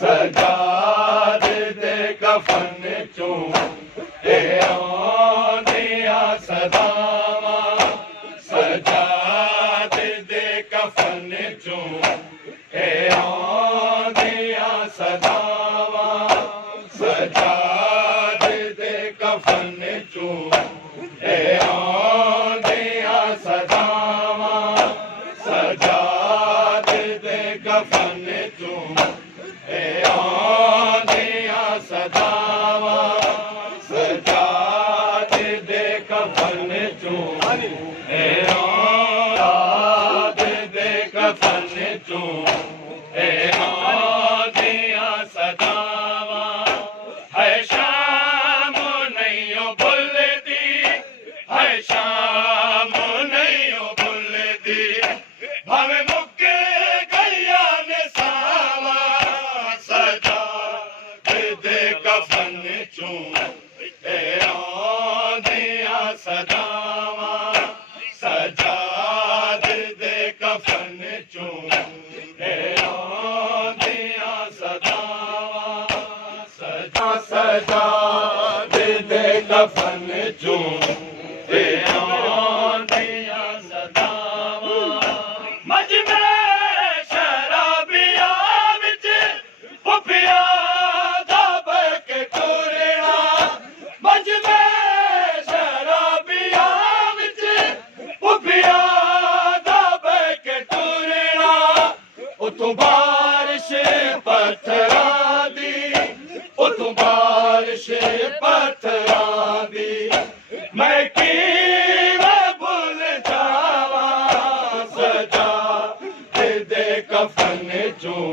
सजाद दे कफन चूं आंदियां सदावां सजाद दे कफन चूं आंदियां सदावां सजाद दे कफन चूं आंदियां सदावां सजाद दे कफन चूं आंदियां सदावां सजाद दे कफन चूं सजाद दे कफन चूं आंदियां सदावां है शाम नहीं भुलदी है शाम नहीं भुलदी भावे मुक्के गैया ने सावा सजाद दे कफन चूं आंदियां सदावां सजाद दे कफन चूं आंदियां सदावां सजाद दे कफन चूं आंदियां सदावां मजमे शराबिया विच पुफिया दा बके टुरना मजमे शराबिया विच पुफिया दा बके टुरना उतों बारिश पत्थरां दी उतों बारिश पत्थरां दी मैं किवें भुल जावां सजाद दे कफन चूं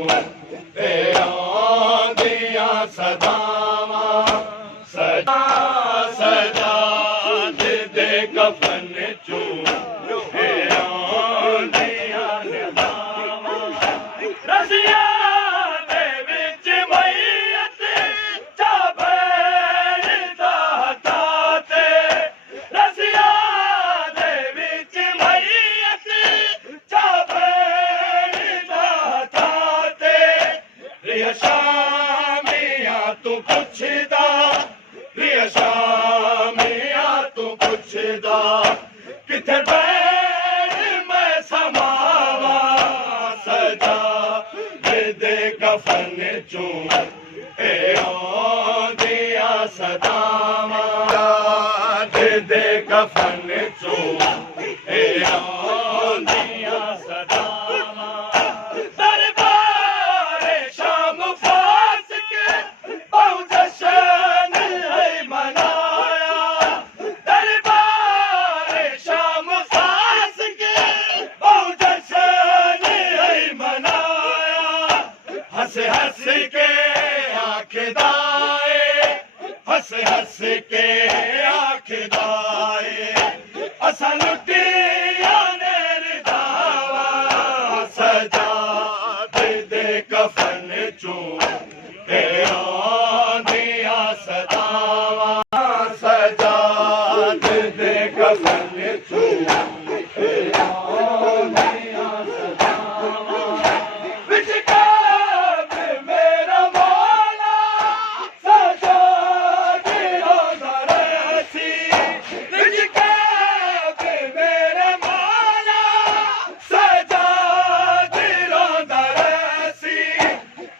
आंदियां सदावां सजाद दे कफन चूं आंदियां सदावां रसिया दे विच मैयत चा बैठदा ताते रसिया दे विच मैयत चा बैठदा ताते रिया शामिया तू पुछदा रिया शामिया तू पुछदा किथे बैठ मैं समावा सजाद दे कफन चूं आंदियां सदावां सजाद दे कफन चूं आंदियां सदावां दरबारे शाम फास के बहु जश्न है मनाया दरबारे शाम फास के बहु जश्न है मनाया हंस हंस के आखदाए हंस हंस के आखदाए असा लुटिया ने रिदावा सजाद दे कफन चूं आंदियां सदावां सजाद दे कफन चूं आंदियां सदावां विच काब मेरा मौला सजाद रोज़ा रसी विच काब मेरा मौला सजाद रोज़ा रसी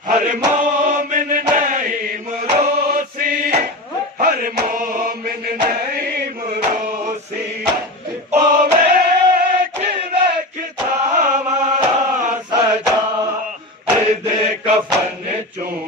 हर मोमिन नहीं मरोसी हर मोमिन नहीं मरोसी ओ वेख वेख थावा सजाद दे कफन चूं